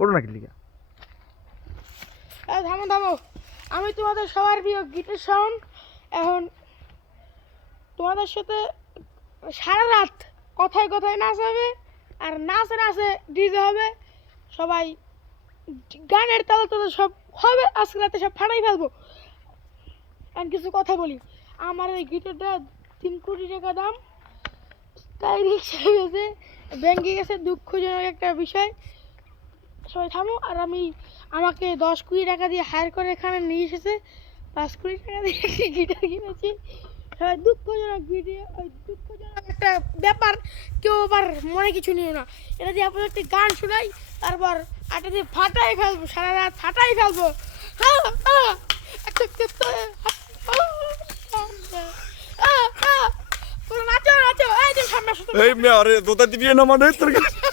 ওটা নাকি লিখা থামো থামো, আমি তোমাদের সবার প্রিয় গিটার সাউন্ড। এখন তোমাদের সাথে সারা রাত কথায় কথায় নাচ হবে, আর নাচে নাচে ডিজে হবে, সবাই গানের তালে তালে সব হবে। আজকে রাতে সব ফাটাই ফেলবো। আর কিছু কথা বলি, আমার এই গিটারটা 3 কোটি টাকা দাম, তাই রিক্সা গেছে, ব্যাংকে গেছে, দুঃখজনক একটা বিষয়। সবাই থামো। আর আমাকে 10 কোটি টাকা দিয়ে হায়ার করে এখানে নিয়ে এসেছে, 5 কোটি টাকা দিয়ে একটি গিটার কিনেছি। সবাই দুঃখজনক ভিডিও, ওই দুঃখজনক একটা ব্যাপার, কেউ আবার মনে কিছু নিও না। এটা দিয়ে আপনার একটি গান শোনাই, তারপর এটা দিয়ে ফাটাই ফেলবো, সারা রাত ফাটাই ফেলবো। নাচো নাচো, এই যে সামনে এই মেয়ে আরে দোতা দিবি না মানে তোর কাছে